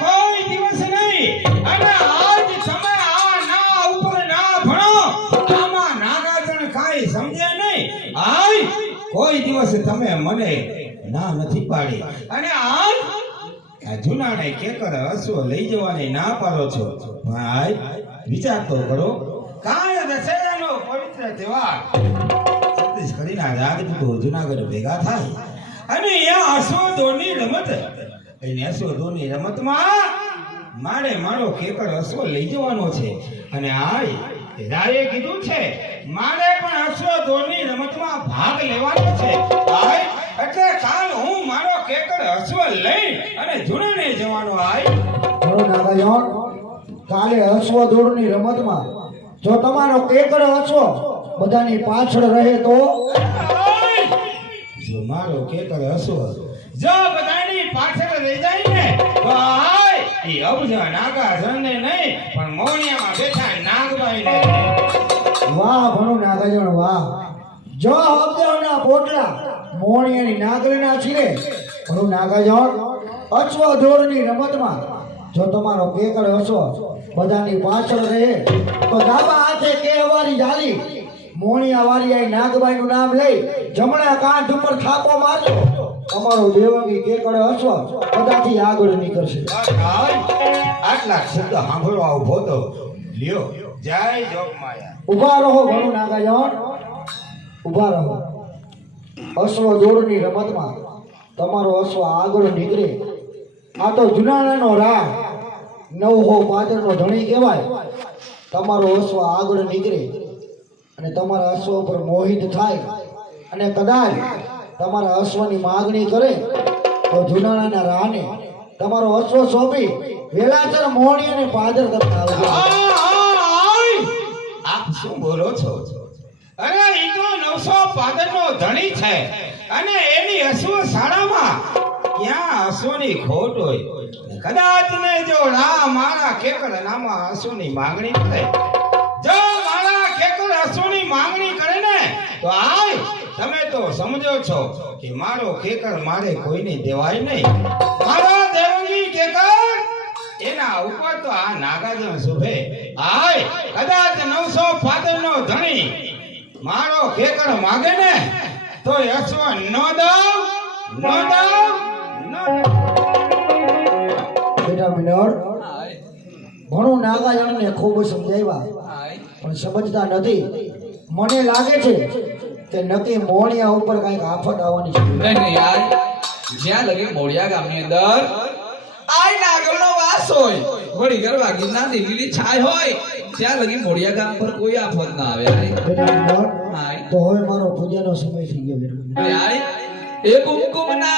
કોઈ દિવસ નહીં. અને આજ તમે આ ના ઉપર ના ભણો, આમાં કાંઈ સમજે નહીં. આય કોઈ દિવસ તમે મને ના નથી પાડી. અને આજ જુનાને કેકર હસવો લઈ જવાની ના પાડો છો. ભાઈ, વિચાર તો કરો. કાય દશેરાનો પવિત્ર તહેવાર. છત્તીસગઢના રાજપૂતો જુનાગઢ ભેગા થાય. અને અહીંયા અશ્વદોની રમત એને અશ્વદોની રમતમાં મારે મારો કેકર અશ્વ લઈ જવાનો છે. અને આય રાયે કીધું છે મારે પણ અશ્વદોની રમતમાં ભાગ લેવાનો છે. આય એટલે કાલ હું મારો કેકર અશ્વ લઈ અને જુનાને જવાનો આય. મારો નાગાયણ કાલે અશ્વ દોડની રમતમાં જો તમારો કેકર અશ્વ બધાની પાછળ રહે તો? જો મારો કેકર અશ્વ જો બધાની પાછળ રહી જાય ને ભાઈ એ અબજા નાગાજન ને નહીં, પણ મોણિયામાં બેઠા નાગબાઈને વાહ, ભણો નાગાજણ વાહ. જો હબદેવના પોટલા મોણિયાની નાગલીના છીરે, ભણો નાગાજણ અશ્વ દોડની રમતમાં જો તમારો કેકર અશ્વ બધાની પાછળ રહે, તો ડાબા હાથે કેવારી જાલી મોણિયા વાળી આઈ નાગબાઈનું નામ લઈ જમણા કાંઠ ઉપર થાપો મારજો તમારો દેવાગી કે કડે અશ્વ બધાથી આગળ નીકળશે. આટલા શબ્દ સાંભળવા ઊભો તો. લ્યો જય જોગ માયા. ઊભા રહો ઘણું નાગાજણ ઊભા રહો. અશ્વ દોડની રમતમાં તમારો અશ્વ આગળ નીકળે. આ તો જુનાણાનો રાહ નવહો પાદરનો ધણી કહેવાય. તમારો અશ્વ આગળ નીકળે અને તમારા અશ્વ ઉપર મોહિત થાય. અને કદાચ તમારા અશ્વની માગણી કરે તો જુનાળાના રાને તમારો અશ્વ સોંપી વેલાસર મોણી અને પાદર તમને આવજો. આપ શું બોલો છો? અરે, ઈ તો નવસો પાદરનો ધણી છે. અને એની અશ્વ શાળામાં ક્યાં અશ્વની ખોટ હોય? કદાચ ને જો રા મારા કેકર નામાં અશ્વની માંગણી કરે. જો મારા કેકર અશ્વની માંગણી કરે ને, તો આય તમે તો સમજો છો કે મારો કેકર મારે કોઈને દેવાય નહીં. મારો દેવંગી કેકર એના ઉપર તો આ નાગાજન શુભે. આય કદાચ નવસો ફાદરનો ધણી મારો કેકર માગે ને તો અશ્વ ન દઉં ન દઉં ન. બેટા મિનળ ઘણું નાગાજણને ખૂબ સમજાવ્યા. પણ સમજતા નથી. મને લાગે છે કે નક્કી મોણિયા ઉપર કંઈક આફત આવવાની છે. નહીં નહીં યાર જ્યાં લગે મોડિયા ગામની અંદર આય નાગરનો વાસ હોય. વળી ગરવા ના લીલી છાય હોય ત્યાં લગી મોડિયા ગામ પર કોઈ આફત ના આવે. આય. તો હવે મારો પૂજાનો સમય થઈ ગયો આય એ કુમકુમ ના